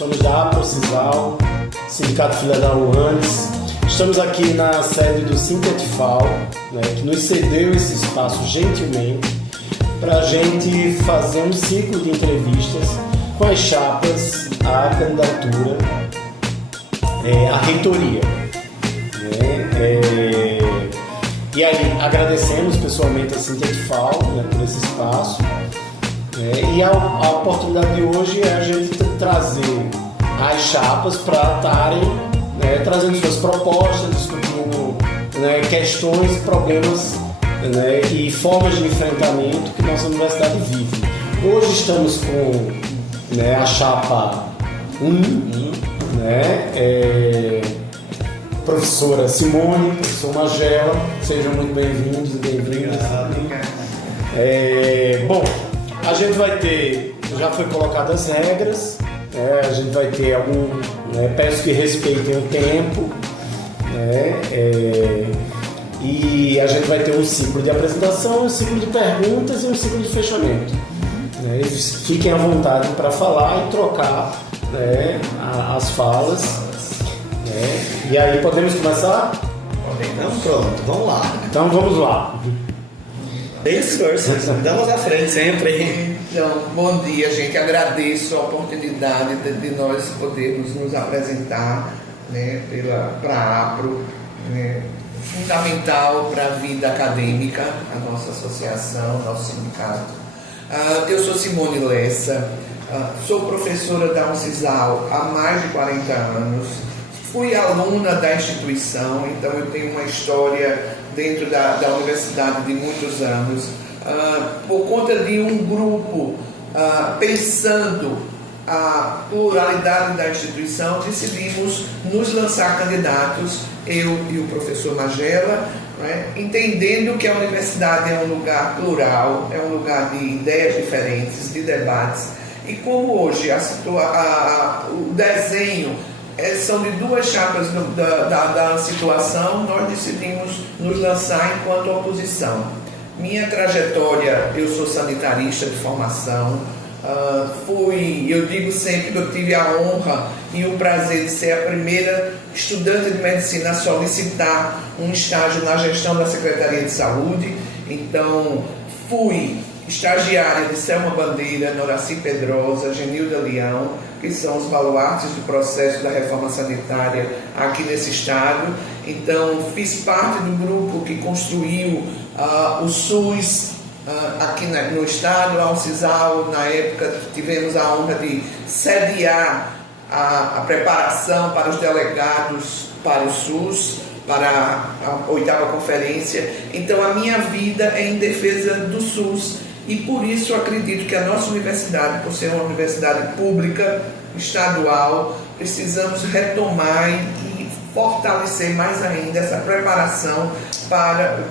somos da APRO-CISAL, Sindicato Federal UANES. Estamos aqui na sede do Sintetifal, né, que nos cedeu esse espaço gentilmente para a gente fazer um ciclo de entrevistas com as chapas à candidatura à reitoria. E aí agradecemos pessoalmente a Sintetifal, né, por esse espaço. E a oportunidade de hoje é a gente trazer as chapas para estarem trazendo suas propostas, discutindo questões, problemas e formas de enfrentamento que nossa universidade vive. Hoje estamos com a chapa 1, professora Simone, professor Magela, sejam muito bem-vindos e bem-vindas. Bom, a gente vai ter, já foi colocado as regras, a gente vai ter peço que respeitem o tempo, e a gente vai ter um ciclo de apresentação, um ciclo de perguntas e um ciclo de fechamento. Fiquem à vontade para falar e trocar as falas. E aí, podemos começar? Então pronto, vamos lá. Então vamos lá. Tem esforço, damos à frente sempre. Então, bom dia, gente. Agradeço a oportunidade de nós podermos nos apresentar para a APRO, fundamental para a vida acadêmica, a nossa associação, nosso sindicato. Eu sou Simone Lessa, sou professora da UNCISAL há mais de 40 anos, fui aluna da instituição, então eu tenho uma história dentro da universidade de muitos anos. Por conta de um grupo pensando a pluralidade da instituição, decidimos nos lançar candidatos, eu e o professor Magela, entendendo que a universidade é um lugar plural, é um lugar de ideias diferentes, de debates, e como hoje o desenho são de duas chapas da situação, nós decidimos nos lançar enquanto oposição. Minha trajetória, eu sou sanitarista de formação, eu digo sempre que eu tive a honra e o prazer de ser a primeira estudante de medicina a solicitar um estágio na gestão da Secretaria de Saúde. Então, fui estagiária de Selma Bandeira, Noraci Pedrosa, Genilda Leão, que são os baluartes do processo da reforma sanitária aqui nesse estado. Então, fiz parte do grupo que construiu o SUS aqui no estado, a UNCISAL. Na época, tivemos a honra de sediar a preparação para os delegados para o SUS, para a 8ª conferência. Então, a minha vida é em defesa do SUS. E por isso acredito que a nossa universidade, por ser uma universidade pública, estadual, precisamos retomar e fortalecer mais ainda essa preparação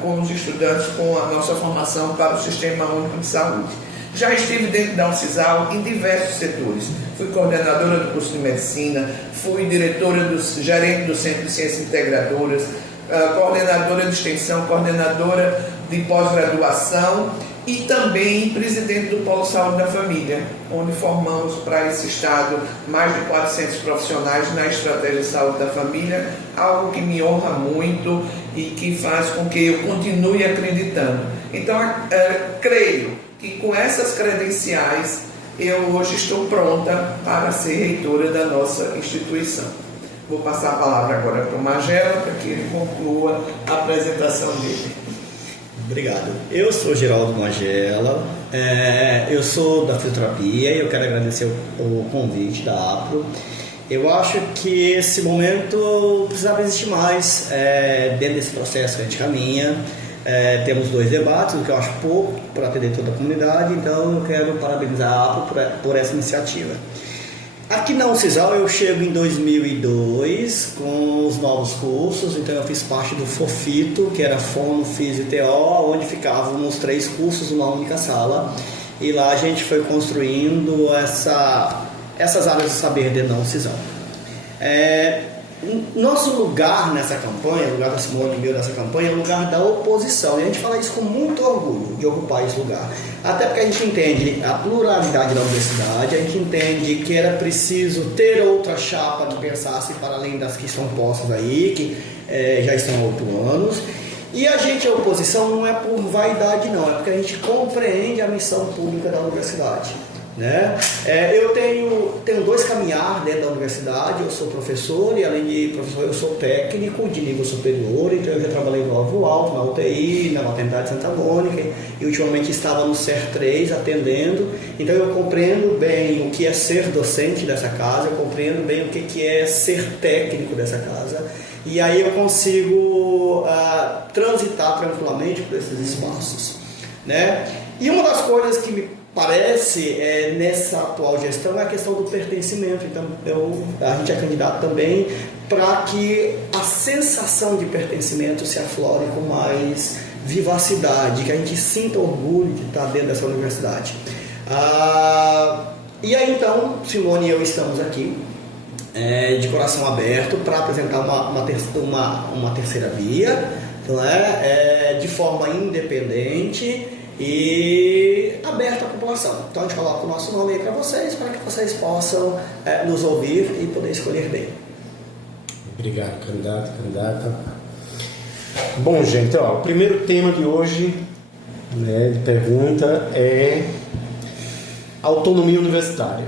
com os estudantes, com a nossa formação para o Sistema Único de Saúde. Já estive dentro da UNCISAL em diversos setores. Fui coordenadora do curso de medicina, fui gerente do Centro de Ciências Integradoras, coordenadora de extensão, coordenadora de pós-graduação e também presidente do Polo Saúde da Família, onde formamos para esse estado mais de 400 profissionais na estratégia de saúde da família, algo que me honra muito e que faz com que eu continue acreditando. Então, creio que com essas credenciais eu hoje estou pronta para ser reitora da nossa instituição. Vou passar a palavra agora para o Magela, para que ele conclua a apresentação dele. Obrigado. Eu sou Geraldo Magela, eu sou da fisioterapia e eu quero agradecer o convite da APRO. Eu acho que esse momento precisava existir mais dentro desse processo que a gente caminha. Temos 2 debates, o que eu acho pouco para atender toda a comunidade, então eu quero parabenizar a APRO por essa iniciativa. Aqui na UNCISAL eu chego em 2002 com os novos cursos, então eu fiz parte do FOFITO, que era Fono, Físio e TO, onde ficavam os 3 cursos numa única sala, e lá a gente foi construindo essas áreas de saber dentro da UNCISAL. nosso lugar nessa campanha, o lugar da Simone e meu nessa campanha, é o lugar da oposição. E a gente fala isso com muito orgulho de ocupar esse lugar. Até porque a gente entende a pluralidade da universidade, a gente entende que era preciso ter outra chapa que pensasse para além das que estão postas aí, que já estão há 8 anos. E a oposição não é por vaidade não, é porque a gente compreende a missão pública da universidade. Né? Eu tenho 2 caminhar dentro da universidade. Eu sou professor e, além de professor, eu sou técnico de nível superior. Então eu já trabalhei no Alvo Alto, na UTI, na maternidade de Santa Mônica, e ultimamente estava no CER3 atendendo. Então eu compreendo bem o que é ser docente dessa casa, eu compreendo bem o que é ser técnico dessa casa, e aí eu consigo transitar tranquilamente por esses espaços, né? E uma das coisas que me parece nessa atual gestão é a questão do pertencimento. Então a gente é candidato também para que a sensação de pertencimento se aflore com mais vivacidade, que a gente sinta orgulho de estar dentro dessa universidade. E aí então Simone e eu estamos aqui de coração aberto para apresentar uma terceira via, não é? De forma independente e aberta à população. Então a gente coloca o nosso nome aí para vocês, para que vocês possam nos ouvir e poder escolher bem. Obrigado, candidata. Bom, gente, o primeiro tema de hoje, né, de pergunta é autonomia universitária.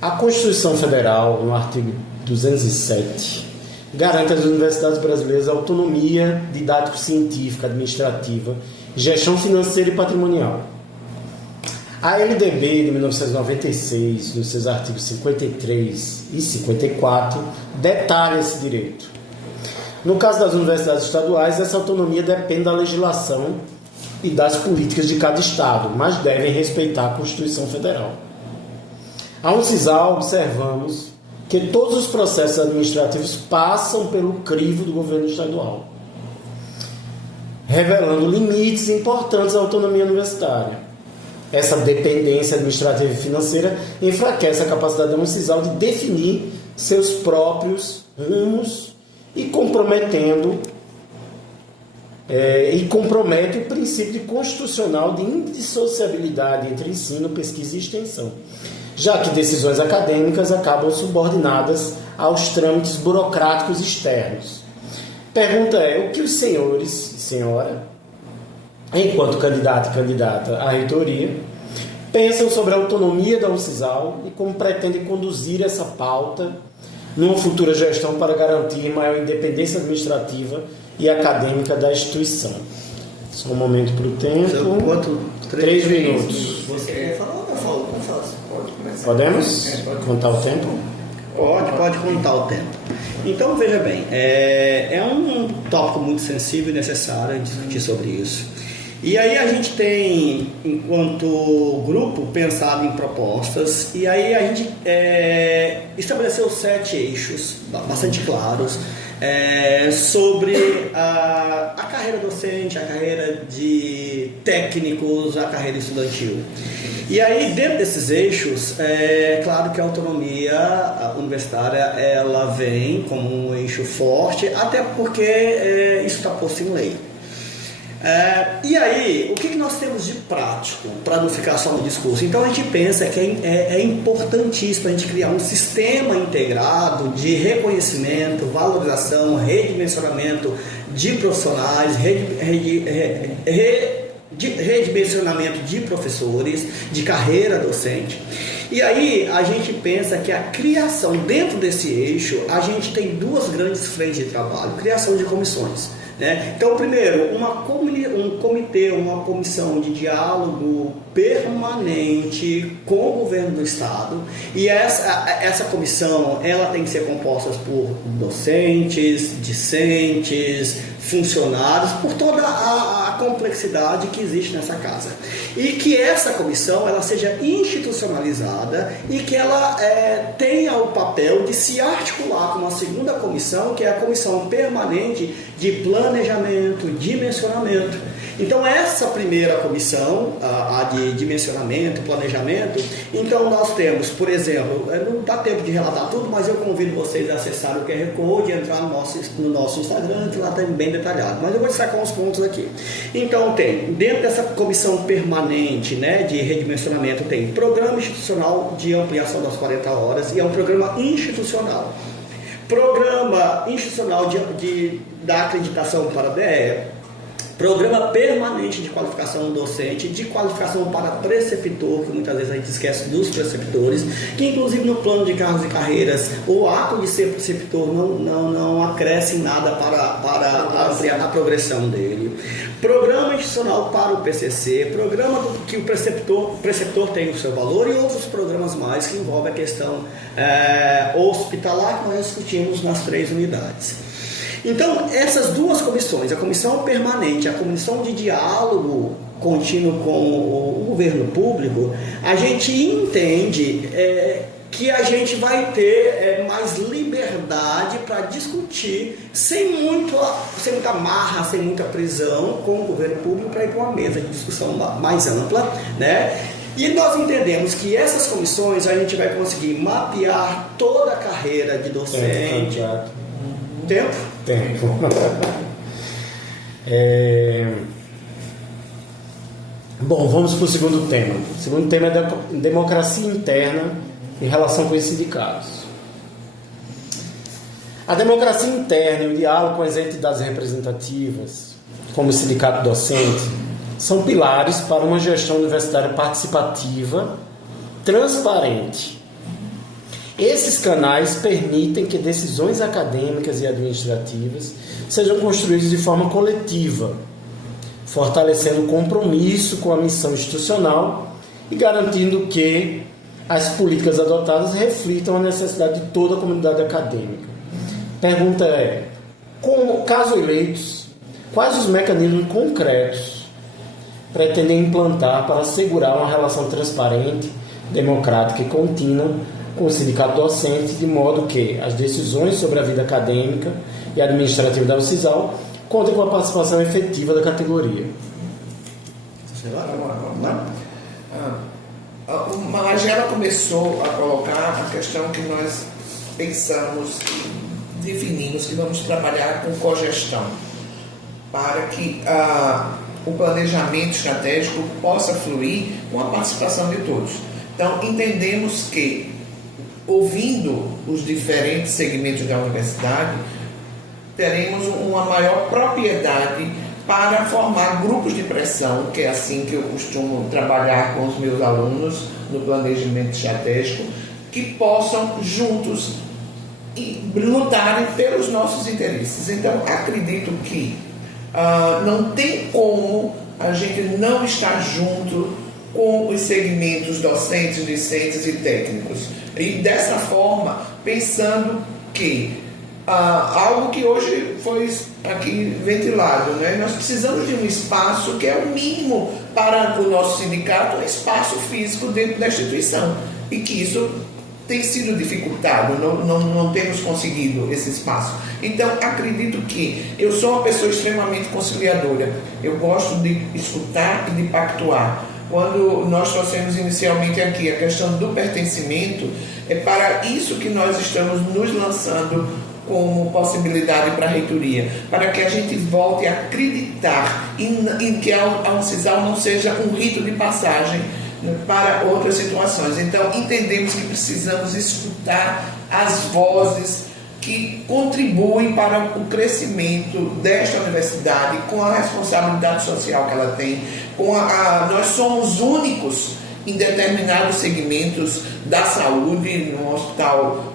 A Constituição Federal, no artigo 207, garante às universidades brasileiras a autonomia didático-científica, administrativa, gestão financeira e patrimonial. A LDB de 1996, nos seus artigos 53 e 54, detalha esse direito. No caso das universidades estaduais, essa autonomia depende da legislação e das políticas de cada estado, mas devem respeitar a Constituição Federal. A Uncisal, observamos que todos os processos administrativos passam pelo crivo do governo estadual, revelando limites importantes à autonomia universitária. Essa dependência administrativa e financeira enfraquece a capacidade da Uncisal de definir seus próprios rumos e compromete o princípio constitucional de indissociabilidade entre ensino, pesquisa e extensão, já que decisões acadêmicas acabam subordinadas aos trâmites burocráticos externos. Pergunta é: o que os senhores e senhora, enquanto candidato e candidata à reitoria, pensam sobre a autonomia da Uncisal e como pretendem conduzir essa pauta numa futura gestão para garantir maior independência administrativa e acadêmica da instituição? Só um momento para o tempo. Quanto? 3 minutos. Você quer falar ou eu falo? Pode começar. Podemos contar o tempo? Pode contar o tempo. Então, veja bem, é um tópico muito sensível e necessário discutir sobre isso. E aí a gente tem, enquanto grupo, pensado em propostas, e aí a gente estabeleceu 7 eixos bastante claros sobre a carreira docente, a carreira de técnicos, a carreira estudantil. E aí, dentro desses eixos, é claro que a autonomia universitária ela vem como um eixo forte, até porque isso está posto em lei. E aí, o que nós temos de prático, para não ficar só no discurso? Então a gente pensa que é importantíssimo a gente criar um sistema integrado de reconhecimento, valorização, redimensionamento de profissionais, redimensionamento de professores, de carreira docente. E aí a gente pensa que a criação, dentro desse eixo, a gente tem 2 grandes frentes de trabalho: criação de comissões. Então, primeiro, um comitê, uma comissão de diálogo permanente com o governo do estado, e essa comissão ela tem que ser composta por docentes, discentes, funcionários, por toda a complexidade que existe nessa casa, e que essa comissão ela seja institucionalizada e que ela tenha o papel de se articular com uma segunda comissão, que é a comissão permanente de planejamento, dimensionamento. Então, essa primeira comissão, a de dimensionamento, planejamento, então nós temos, por exemplo, não dá tempo de relatar tudo, mas eu convido vocês a acessar o QR Code, entrar no nosso Instagram, que lá está bem detalhado. Mas eu vou destacar uns pontos aqui. Então, tem, dentro dessa comissão permanente, né, de redimensionamento, tem programa institucional de ampliação das 40 horas, e é um programa institucional. Programa institucional da acreditação para a DE, programa permanente de qualificação docente, de qualificação para preceptor, que muitas vezes a gente esquece dos preceptores, que inclusive no plano de cargos e carreiras, o ato de ser preceptor não acresce em nada para ampliar a progressão dele. Programa institucional para o PCC, programa que o preceptor tem o seu valor, e outros programas mais que envolvem a questão hospitalar, que nós discutimos nas 3 unidades. Então, essas duas comissões, a comissão permanente, a comissão de diálogo contínuo com o governo público, a gente entende que a gente vai ter mais liberdade para discutir sem muita marra, sem muita prisão com o governo público, para ir para uma mesa de discussão mais ampla, né? E nós entendemos que essas comissões a gente vai conseguir mapear toda a carreira de docente. Tempo? Bom, vamos para o segundo tema. O segundo tema é da democracia interna em relação com os sindicatos. A democracia interna e o diálogo com as entidades representativas, como o sindicato docente, são pilares para uma gestão universitária participativa, transparente. Esses canais permitem que decisões acadêmicas e administrativas sejam construídas de forma coletiva, fortalecendo o compromisso com a missão institucional e garantindo que as políticas adotadas reflitam a necessidade de toda a comunidade acadêmica. Pergunta é, caso eleitos, quais os mecanismos concretos pretendem implantar para assegurar uma relação transparente, democrática e contínua com o sindicato docente, de modo que as decisões sobre a vida acadêmica e administrativa da UFSISAL contem com a participação efetiva da categoria? A Magela começou a colocar a questão que nós pensamos e definimos que vamos trabalhar com cogestão, para que o planejamento estratégico possa fluir com a participação de todos. Então, entendemos que, ouvindo os diferentes segmentos da universidade, teremos uma maior propriedade para formar grupos de pressão, que é assim que eu costumo trabalhar com os meus alunos no planejamento estratégico, que possam juntos lutarem pelos nossos interesses. Então, acredito que não tem como a gente não estar junto com os segmentos docentes, discentes e técnicos. E dessa forma, pensando que algo que hoje foi aqui ventilado, né? Nós precisamos de um espaço que é o mínimo para o nosso sindicato, um espaço físico dentro da instituição, e que isso tem sido dificultado, não temos conseguido esse espaço. Então, acredito que eu sou uma pessoa extremamente conciliadora, eu gosto de escutar e de pactuar. Quando nós trouxemos inicialmente aqui a questão do pertencimento, é para isso que nós estamos nos lançando como possibilidade para a reitoria, para que a gente volte a acreditar em que a UFSISAL não seja um rito de passagem para outras situações. Então, entendemos que precisamos escutar as vozes que contribuem para o crescimento desta universidade, com a responsabilidade social que ela tem. Nós somos únicos em determinados segmentos da saúde, no hospital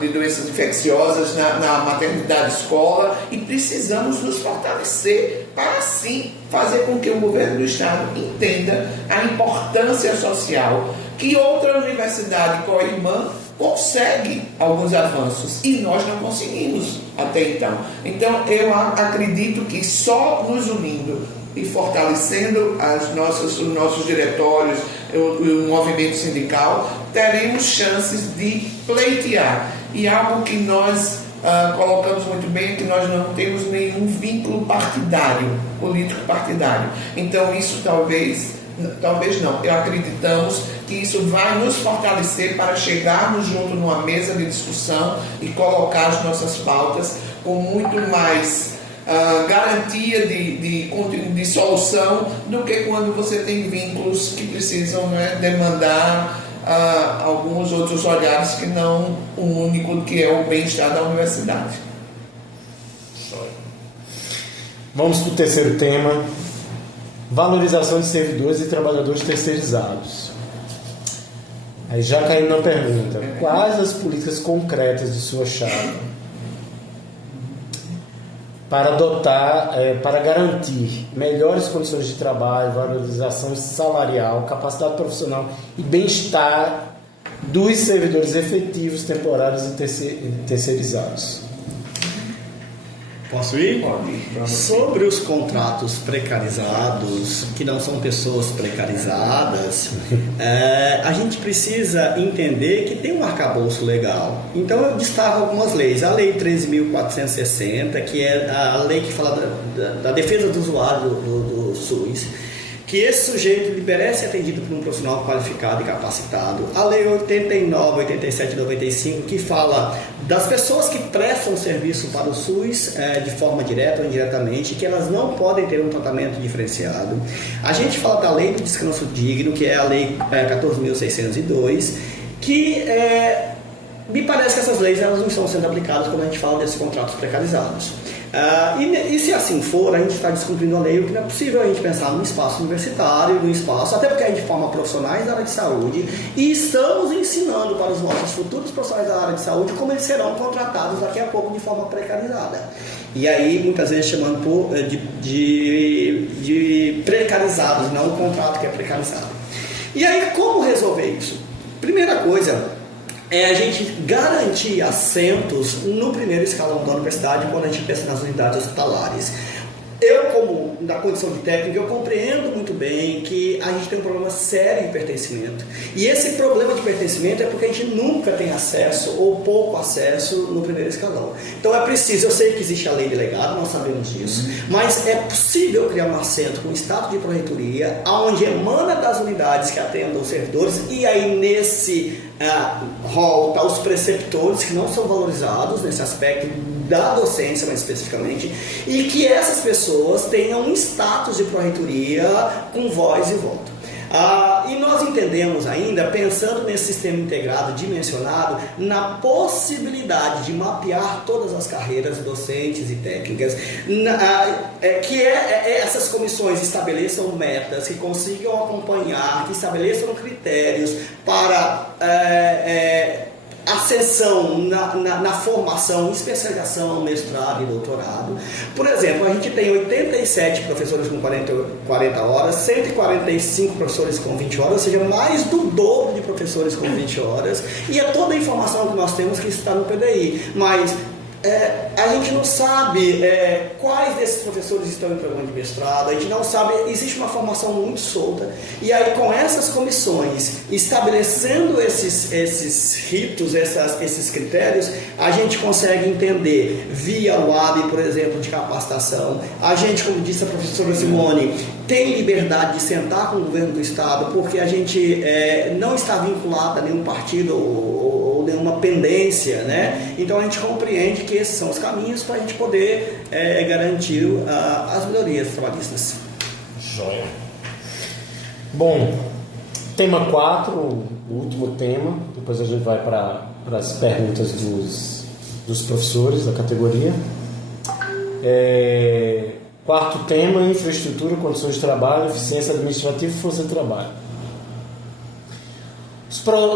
de doenças infecciosas, na maternidade escola, e precisamos nos fortalecer para, assim, fazer com que o governo do Estado entenda a importância social, que outra universidade co-irmã consegue alguns avanços e nós não conseguimos até então. Então, eu acredito que só nos unindo e fortalecendo os nossos diretórios, o movimento sindical, teremos chances de pleitear. E algo que nós colocamos muito bem que nós não temos nenhum vínculo partidário, político partidário. Então isso talvez não, acreditamos que isso vai nos fortalecer para chegarmos junto numa mesa de discussão e colocar as nossas pautas com muito mais garantia de solução do que quando você tem vínculos que precisam, né, demandar alguns outros olhares que não o único, que é o bem-estar da universidade. Vamos para o terceiro tema: valorização de servidores e trabalhadores terceirizados. Aí já caindo na pergunta: quais as políticas concretas de sua chapa para adotar, para garantir melhores condições de trabalho, valorização salarial, capacidade profissional e bem-estar dos servidores efetivos, temporários e terceirizados? Posso ir? Pode ir. Sobre os contratos precarizados, que não são pessoas precarizadas, a gente precisa entender que tem um arcabouço legal. Então eu destaco algumas leis. A Lei 13.460, que é a lei que fala da defesa do usuário do SUS, que esse sujeito merece ser atendido por um profissional qualificado e capacitado. A Lei 89, 87 e 95, que fala das pessoas que prestam serviço para o SUS de forma direta ou indiretamente, que elas não podem ter um tratamento diferenciado. A gente fala da Lei do Descanso Digno, que é a Lei 14.602, que me parece que essas leis elas não estão sendo aplicadas quando a gente fala desses contratos precarizados. E se assim for, a gente está descumprindo a lei, o que não é possível a gente pensar num espaço universitário, num espaço, até porque a gente forma profissionais da área de saúde e estamos ensinando para os nossos futuros profissionais da área de saúde como eles serão contratados daqui a pouco de forma precarizada. E aí, muitas vezes, chamando de precarizados, não o contrato que é precarizado. E aí, como resolver isso? Primeira coisa é a gente garantir assentos no primeiro escalão da universidade quando a gente pensa nas unidades hospitalares. Eu, como na condição de técnico, eu compreendo muito bem que a gente tem um problema sério de pertencimento. E esse problema de pertencimento é porque a gente nunca tem acesso ou pouco acesso no primeiro escalão. Então é preciso, eu sei que existe a lei delegada, nós sabemos disso, mas é possível criar um assento com status de pró-reitoria, onde emana das unidades que atendam os servidores, e aí nesse rol tá os preceptores que não são valorizados nesse aspecto da docência mais especificamente, e que essas pessoas tenham um status de pró-reitoria com voz e voto. E nós entendemos ainda, pensando nesse sistema integrado dimensionado, na possibilidade de mapear todas as carreiras docentes e técnicas, que essas comissões estabeleçam metas, que consigam acompanhar, que estabeleçam critérios para ascensão na formação, especialização, mestrado e doutorado. Por exemplo, a gente tem 87 professores com 40 horas, 145 professores com 20 horas, ou seja, mais do dobro de professores com 20 horas, e é toda a informação que nós temos que está no PDI, mas a gente não sabe quais desses professores estão em programa de mestrado, a gente não sabe, existe uma formação muito solta, e aí com essas comissões, estabelecendo esses ritos, esses critérios, a gente consegue entender, via o AB, por exemplo, de capacitação, a gente, como disse a professora Simone, tem liberdade de sentar com o governo do estado, porque a gente não está vinculado a nenhum partido ou nenhuma pendência, né? Então a gente compreende que esses são os caminhos para a gente poder garantir as melhorias trabalhistas. Joia. Bom, tema 4, o último tema, depois a gente vai para as perguntas dos professores da categoria. Quarto tema: infraestrutura, condições de trabalho, eficiência administrativa e força de trabalho.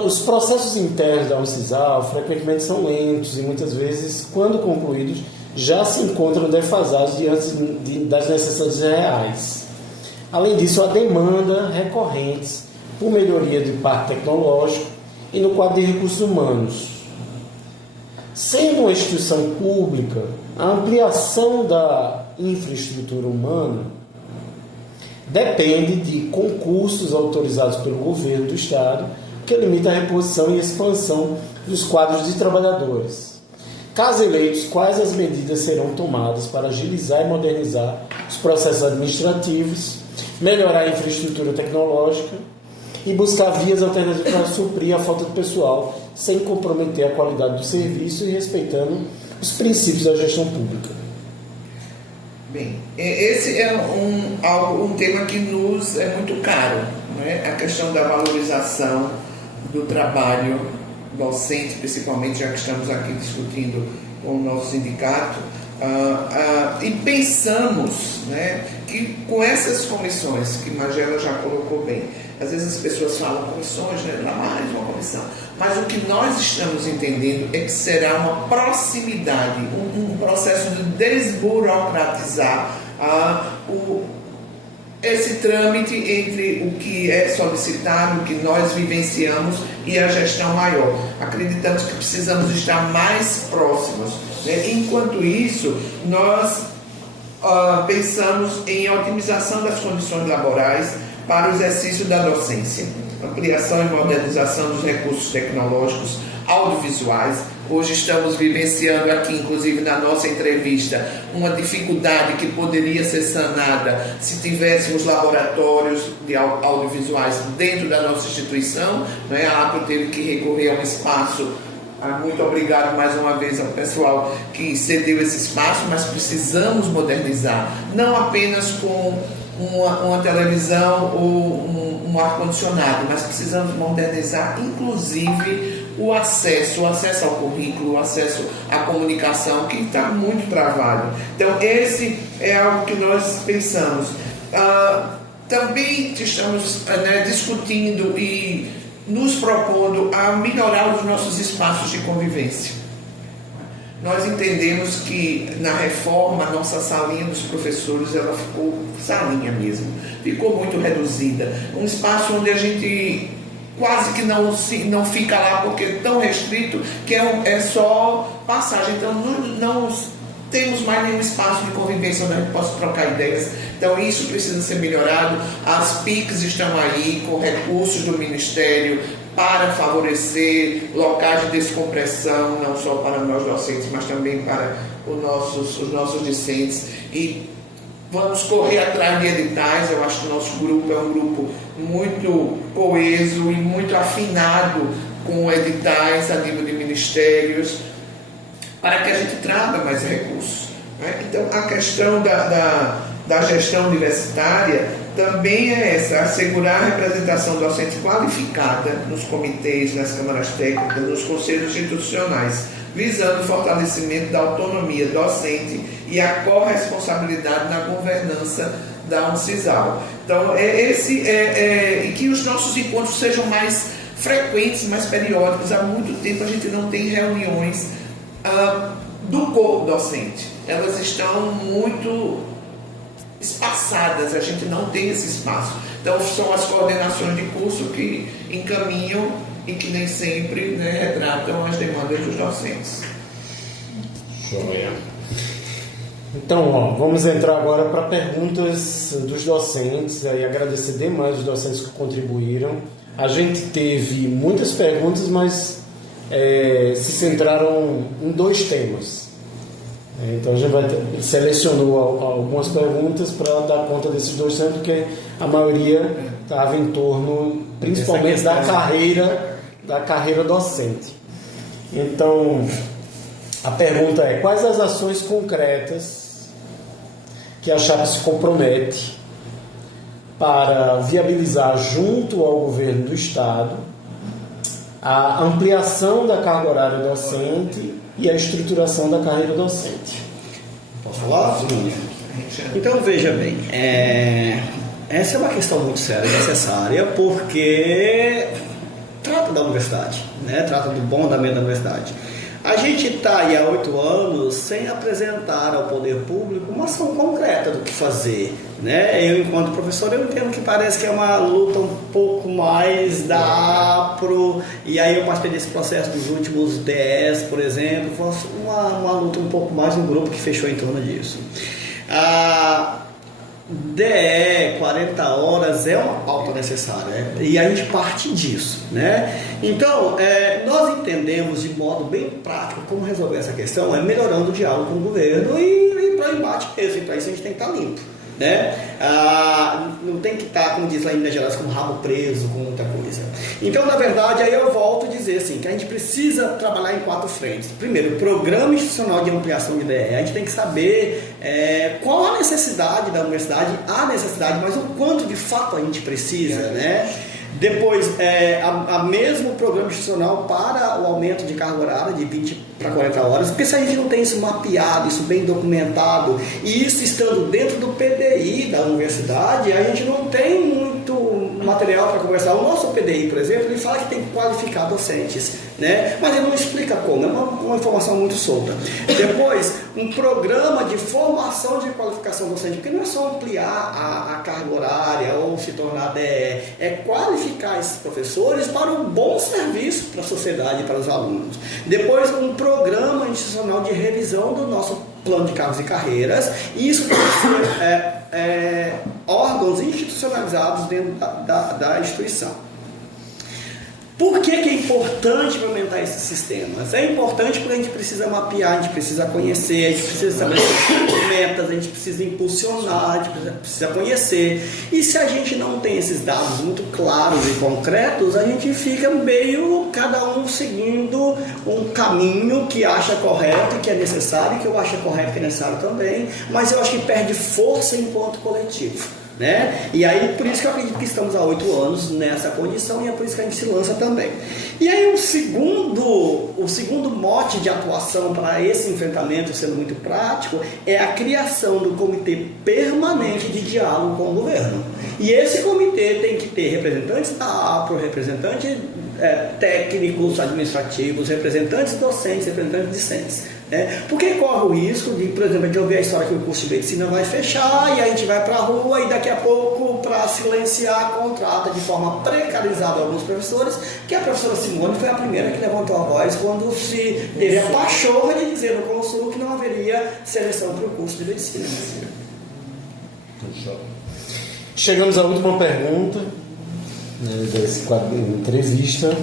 Os processos internos da UNCISAL frequentemente são lentos e muitas vezes, quando concluídos, já se encontram defasados diante das necessidades reais. Além disso, há demanda recorrentes por melhoria do parque tecnológico e no quadro de recursos humanos. Sendo uma instituição pública, a ampliação da infraestrutura humana depende de concursos autorizados pelo governo do Estado, que limita a reposição e expansão dos quadros de trabalhadores. Caso eleitos, quais as medidas serão tomadas para agilizar e modernizar os processos administrativos, melhorar a infraestrutura tecnológica e buscar vias alternativas para suprir a falta de pessoal, sem comprometer a qualidade do serviço e respeitando os princípios da gestão pública. Bem, esse é um tema que nos é muito caro, né? A questão da valorização do trabalho docente, principalmente, já que estamos aqui discutindo com o nosso sindicato, e pensamos, né, que com essas comissões, que Magela já colocou bem, às vezes as pessoas falam comissões, né, mais uma comissão, mas o que nós estamos entendendo é que será uma proximidade, um processo de desburocratizar esse trâmite entre o que é solicitado, o que nós vivenciamos e a gestão maior. Acreditamos que precisamos estar mais próximos, né? Enquanto isso, nós pensamos em otimização das condições laborais para o exercício da docência, ampliação e modernização dos recursos tecnológicos audiovisuais. Hoje estamos vivenciando aqui, inclusive na nossa entrevista, uma dificuldade que poderia ser sanada se tivéssemos laboratórios de audiovisuais dentro da nossa instituição, né? A APRO teve que recorrer a um espaço. Muito obrigado mais uma vez ao pessoal que cedeu esse espaço, mas precisamos modernizar, não apenas com uma televisão ou um ar-condicionado, mas precisamos modernizar inclusive o acesso ao currículo, o acesso à comunicação, que está muito travado. Então, esse é algo que nós pensamos. Também estamos discutindo e nos propondo a melhorar os nossos espaços de convivência. Nós entendemos que na reforma, a nossa salinha dos professores, ela ficou salinha mesmo, ficou muito reduzida. Um espaço onde a gente quase que não fica lá porque é tão restrito que é só passagem. Então não temos mais nenhum espaço de convivência onde a gente possa trocar ideias. Então isso precisa ser melhorado. As PICs estão aí com recursos do Ministério para favorecer locais de descompressão, não só para nós docentes, mas também para os nossos discentes. E vamos correr atrás de editais. Eu acho que o nosso grupo é um grupo muito coeso e muito afinado com editais a nível de ministérios, para que a gente traga mais recursos, né? Então, a questão da gestão universitária também é essa: assegurar a representação docente qualificada nos comitês, nas câmaras técnicas, nos conselhos institucionais, visando o fortalecimento da autonomia docente e a corresponsabilidade na governança da Uncisal. Então, e que os nossos encontros sejam mais frequentes, mais periódicos. Há muito tempo a gente não tem reuniões do corpo docente. Elas estão muito espaçadas, a gente não tem esse espaço. Então, são as coordenações de curso que encaminham e que nem sempre, né, retratam as demandas dos docentes. Joia. Então, vamos entrar agora para perguntas dos docentes, e agradecer demais os docentes que contribuíram. A gente teve muitas perguntas, mas se centraram em 2 temas. Então a gente selecionou algumas perguntas para dar conta desses 2 temas, porque a maioria estava em torno, principalmente, da carreira docente. Então, a pergunta é: quais as ações concretas que a chapa se compromete para viabilizar, junto ao governo do Estado, a ampliação da carga horária docente e a estruturação da carreira docente? Posso falar? Então, veja bem, essa é uma questão muito séria e necessária, porque trata da universidade, né? Trata do bom andamento da universidade. A gente está aí há 8 anos sem apresentar ao poder público uma ação concreta do que fazer, né? Eu, enquanto professor, eu entendo que parece que é uma luta um pouco mais da APRO, e aí eu participei desse processo dos últimos 10, por exemplo, foi uma luta um pouco mais, um grupo que fechou em torno disso. DE, 40 horas é uma pauta necessária, e a gente parte disso, né? Então, nós entendemos de modo bem prático como resolver essa questão, melhorando o diálogo com o governo e para o embate mesmo, e para isso a gente tem que estar limpo, né? Não tem que estar, como diz lá em Minas Gerais, com o rabo preso, com muita coisa. Então, na verdade, aí eu volto a dizer assim, que a gente precisa trabalhar em 4 frentes. Primeiro, o programa institucional de ampliação de DE. A gente tem que saber qual a necessidade da universidade, mas o quanto de fato a gente precisa, né? Depois, mesmo programa institucional para o aumento de carga horária de 20 para 40 horas, porque se a gente não tem isso mapeado, isso bem documentado, e isso estando dentro do PDI da universidade, a gente não tem muito material para conversar. O nosso PDI, por exemplo, ele fala que tem que qualificar docentes, né? Mas ele não explica como, é uma informação muito solta. Depois, um programa de formação de qualificação docente, porque não é só ampliar a carga horária ou se tornar DE, é qualificar esses professores para um bom serviço para a sociedade e para os alunos. Depois, um programa institucional de revisão do nosso plano de cargos e carreiras, e isso tem que ser órgãos institucionalizados dentro da instituição. Por que é importante implementar esses sistemas? É importante porque a gente precisa mapear, a gente precisa conhecer, a gente precisa estabelecer metas, a gente precisa impulsionar, a gente precisa conhecer. E se a gente não tem esses dados muito claros e concretos, a gente fica meio cada um seguindo um caminho que acha correto, que é necessário, que eu acho correto, que é necessário também, mas eu acho que perde força enquanto coletivo. Né? E aí, por isso que eu acredito que estamos há 8 anos nessa condição, e é por isso que a gente se lança também. E aí, o segundo mote de atuação para esse enfrentamento, sendo muito prático, é a criação do Comitê Permanente de Diálogo com o Governo. E esse comitê tem que ter representantes da APRO, representantes técnicos, administrativos, representantes docentes, representantes discentes. Porque corre o risco de, por exemplo, a gente ouvir a história que o curso de medicina vai fechar e a gente vai para a rua e daqui a pouco, para silenciar, contrata de forma precarizada alguns professores, que a professora Simone foi a primeira que levantou a voz quando se teve a pachorra de dizer no Consul que não haveria seleção para o curso de medicina. Chegamos à última pergunta, né, desse quadro de entrevista.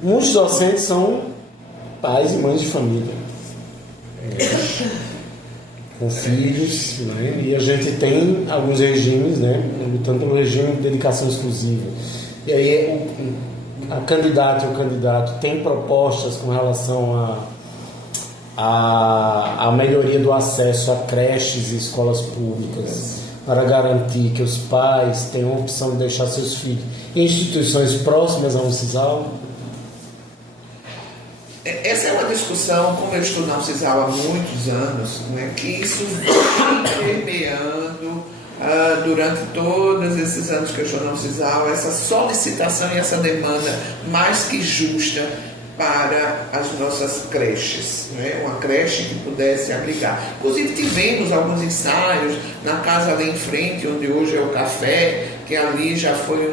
Muitos docentes são pais e mães de família, com filhos, né? E a gente tem alguns regimes, né, lutando pelo regime de dedicação exclusiva. E aí a candidata e o candidato tem propostas com relação à melhoria do acesso a creches e escolas públicas, para garantir que os pais tenham a opção de deixar seus filhos em instituições próximas a um CISAL. Essa é uma discussão, como eu estudo na UFSISAL há muitos anos, né, que isso vem permeando durante todos esses anos que eu estou na UFSISAL, essa solicitação e essa demanda mais que justa para as nossas creches, né? Uma creche que pudesse abrigar. Inclusive tivemos alguns ensaios na casa ali em frente, onde hoje é o café, que ali já foi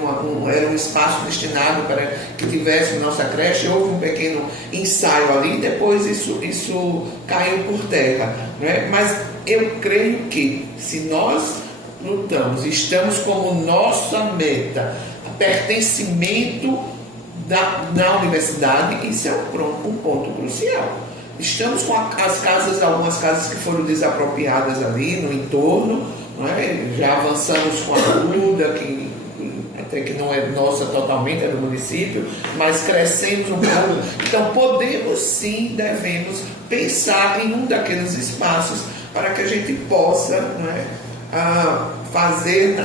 era um espaço destinado para que tivesse nossa creche. Houve um pequeno ensaio ali, depois isso caiu por terra, né? Mas eu creio que se nós lutamos, estamos como nossa meta, pertencimento na universidade, isso é um ponto crucial. Estamos com algumas casas que foram desapropriadas ali no entorno, não é? Já avançamos com a Ruda, que até que não é nossa totalmente, é do município, mas crescemos um pouco. Então podemos sim, devemos pensar em um daqueles espaços para que a gente possa, não é,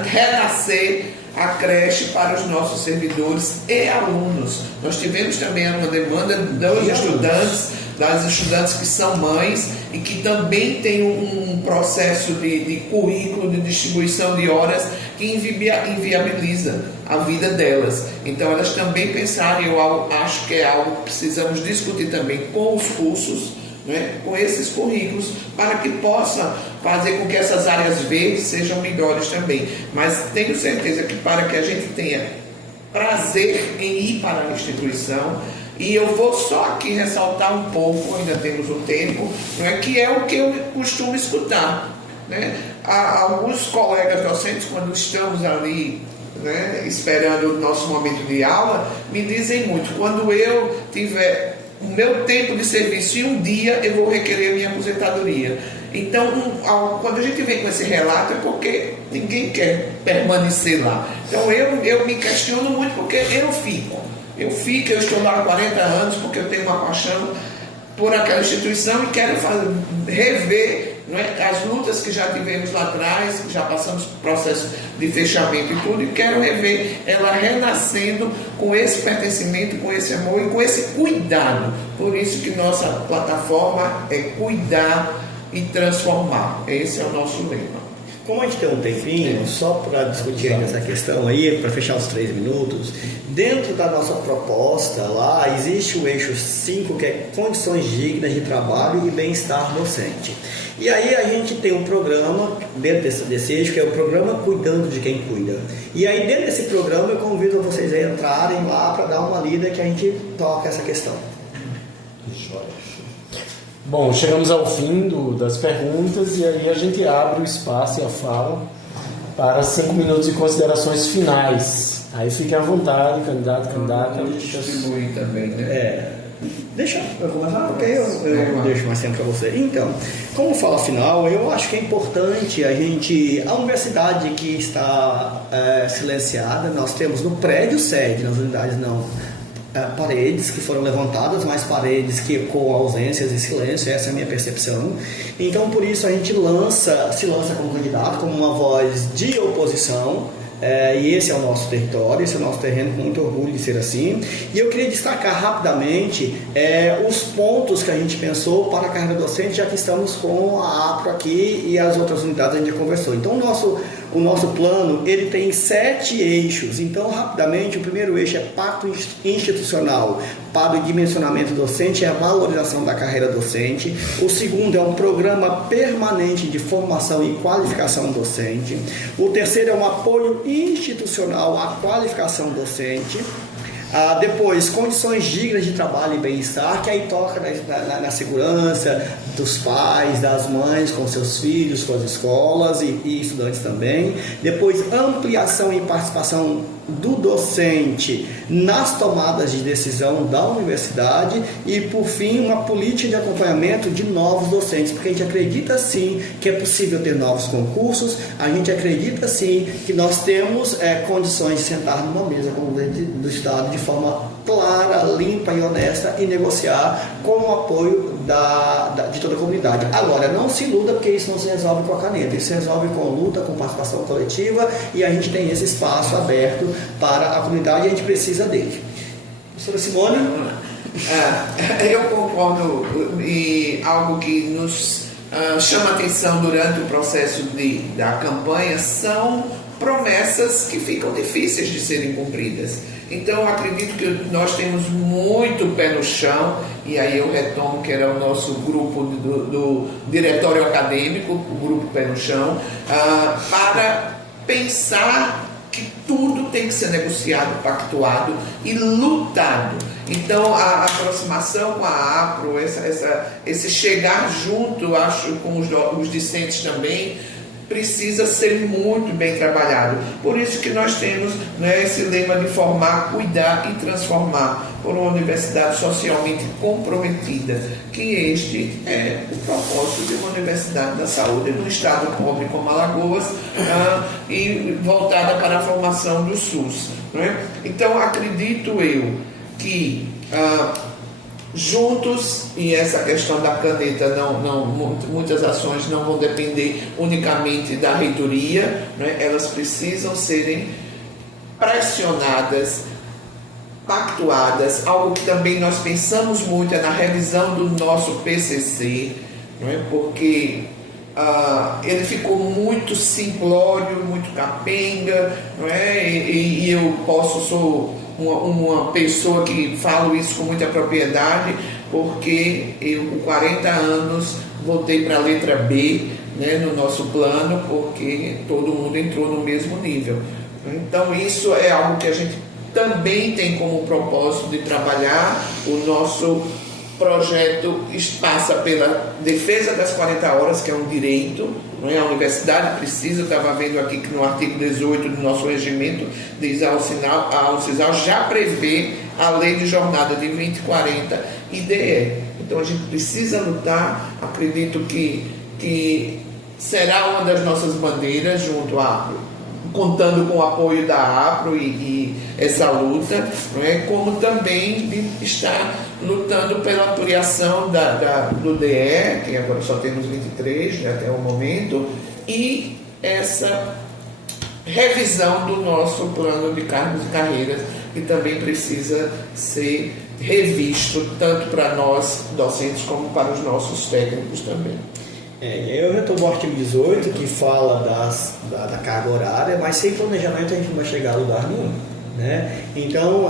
renascer a creche para os nossos servidores e alunos. Nós tivemos também uma demanda das estudantes que são mães e que também tem um processo de currículo, de distribuição de horas que inviabiliza a vida delas. Então elas também pensaram, eu acho que é algo que precisamos discutir também com os cursos, né, com esses currículos, para que possa fazer com que essas áreas verdes sejam melhores também. Mas tenho certeza que para que a gente tenha prazer em ir para a instituição, e eu vou só aqui ressaltar um pouco, ainda temos um tempo, não é, que é o que eu costumo escutar, né? Alguns colegas docentes, quando estamos ali, né, esperando o nosso momento de aula, me dizem muito: quando eu tiver o meu tempo de serviço em um dia, eu vou requerer minha aposentadoria. Então, quando a gente vem com esse relato, é porque ninguém quer permanecer lá. Então, eu me questiono muito, porque eu estou lá há 40 anos, porque eu tenho uma paixão por aquela instituição e quero rever, não é, as lutas que já tivemos lá atrás, que já passamos por processo de fechamento e tudo, e quero rever ela renascendo com esse pertencimento, com esse amor e com esse cuidado. Por isso que nossa plataforma é cuidar e transformar. Esse é o nosso lema. Como a gente tem um tempinho, só para discutir essa questão aí, para fechar os 3 minutos, dentro da nossa proposta lá, existe o eixo 5, que é condições dignas de trabalho e bem-estar docente. E aí a gente tem um programa, dentro desse eixo, que é o programa Cuidando de Quem Cuida. E aí dentro desse programa eu convido vocês a entrarem lá para dar uma lida que a gente toca essa questão. Bom, chegamos ao fim das perguntas e aí a gente abre o espaço e a fala para 5 minutos de considerações finais. Aí fiquem à vontade, candidata. Distribui também, né? Deixa eu começar, porque eu deixo mais tempo para você. Então, como fala final, eu acho que é importante a universidade que está silenciada, nós temos no prédio sede, nas unidades não, paredes que foram levantadas, mas paredes que com ausências e silêncio, essa é a minha percepção. Então, por isso a gente se lança como candidato, como uma voz de oposição, e esse é o nosso território, esse é o nosso terreno, com muito orgulho de ser assim. E eu queria destacar rapidamente os pontos que a gente pensou para a carreira docente, já que estamos com a APRO aqui e as outras unidades a gente já conversou. Então, o nosso plano, ele tem 7 eixos. Então, rapidamente, o primeiro eixo é pacto institucional para o dimensionamento docente, é a valorização da carreira docente. O segundo é um programa permanente de formação e qualificação docente. O terceiro é um apoio institucional à qualificação docente. Depois, condições dignas de trabalho e bem-estar, que aí toca na segurança dos pais, das mães, com seus filhos, com as escolas e estudantes também. Depois, ampliação e participação do docente nas tomadas de decisão da universidade e, por fim, uma política de acompanhamento de novos docentes, porque a gente acredita sim que é possível ter novos concursos, a gente acredita sim que nós temos condições de sentar numa mesa com o governo do Estado de forma clara, limpa e honesta e negociar com o apoio de toda a comunidade. Agora, não se iluda, porque isso não se resolve com a caneta, isso se resolve com luta, com participação coletiva, e a gente tem esse espaço aberto para a comunidade e a gente precisa dele. Professora Simone? Eu concordo, e algo que nos chama atenção durante o processo da campanha são promessas que ficam difíceis de serem cumpridas. Então, acredito que nós temos muito pé no chão, e aí eu retomo que era o nosso grupo do diretório acadêmico, o grupo Pé no Chão, para pensar que tudo tem que ser negociado, pactuado e lutado. Então, a aproximação com a APRO, esse chegar junto, acho, com os discentes também, precisa ser muito bem trabalhado. Por isso que nós temos, né, esse lema de formar, cuidar e transformar, por uma universidade socialmente comprometida, que este é o propósito de uma universidade da saúde num estado pobre como Alagoas, e voltada para a formação do SUS. Né? Então, acredito eu que juntos, e essa questão da caneta, muitas ações não vão depender unicamente da reitoria, né? Elas precisam serem pressionadas, pactuadas. Algo que também nós pensamos muito é na revisão do nosso PCC, né? Porque ele ficou muito simplório, muito capenga, não é? E eu sou uma pessoa que falo isso com muita propriedade, porque eu com 40 anos voltei para a letra B, né, no nosso plano, porque todo mundo entrou no mesmo nível. Então isso é algo que a gente também tem como propósito de trabalhar o nosso projeto passa pela defesa das 40 horas, que é um direito, não é? A universidade precisa, eu estava vendo aqui que no artigo 18 do nosso regimento, diz a UCISAL já prevê a lei de jornada de 20, 40 e DE. Então a gente precisa lutar, acredito que será uma das nossas bandeiras junto à contando com o apoio da APRO e essa luta, não é? Como também de estar lutando pela ampliação do DE, que agora só temos 23, né, até o momento, e essa revisão do nosso plano de cargos e carreiras, que também precisa ser revisto, tanto para nós docentes como para os nossos técnicos também. Eu retomo o artigo 18, que fala da carga horária, mas sem planejamento a gente não vai chegar a lugar nenhum, né? Então,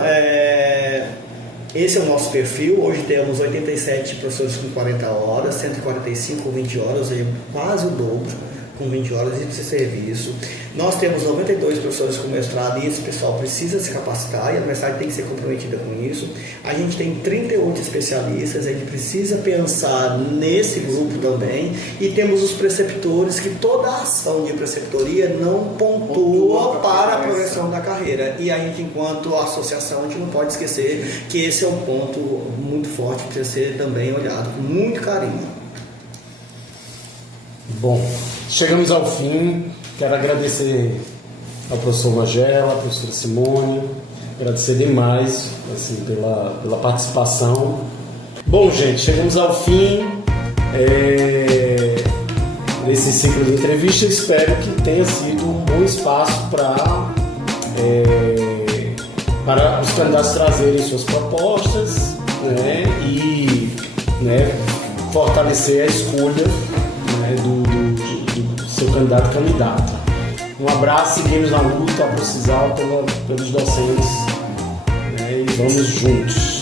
esse é o nosso perfil. Hoje temos 87 professores com 40 horas, 145 com 20 horas, ou seja, quase o dobro com 20 horas de serviço. Nós temos 92 professores com mestrado e esse pessoal precisa se capacitar e a universidade tem que ser comprometida com isso. A gente tem 38 especialistas, a gente precisa pensar nesse grupo também, e temos os preceptores, que toda a ação de preceptoria não pontua para a progressão da carreira, e a gente, enquanto associação, a gente não pode esquecer que esse é um ponto muito forte que precisa ser também olhado com muito carinho. Bom, chegamos ao fim. Quero agradecer ao professor Magela, à professora Simone, agradecer demais assim, pela participação. Bom, gente, chegamos ao fim desse ciclo de entrevista. Espero que tenha sido um bom espaço para os candidatos trazerem suas propostas, né, e fortalecer a escolha, né, do seu candidata. Um abraço, seguimos na luta, a precisar pelos docentes, né, e vamos juntos.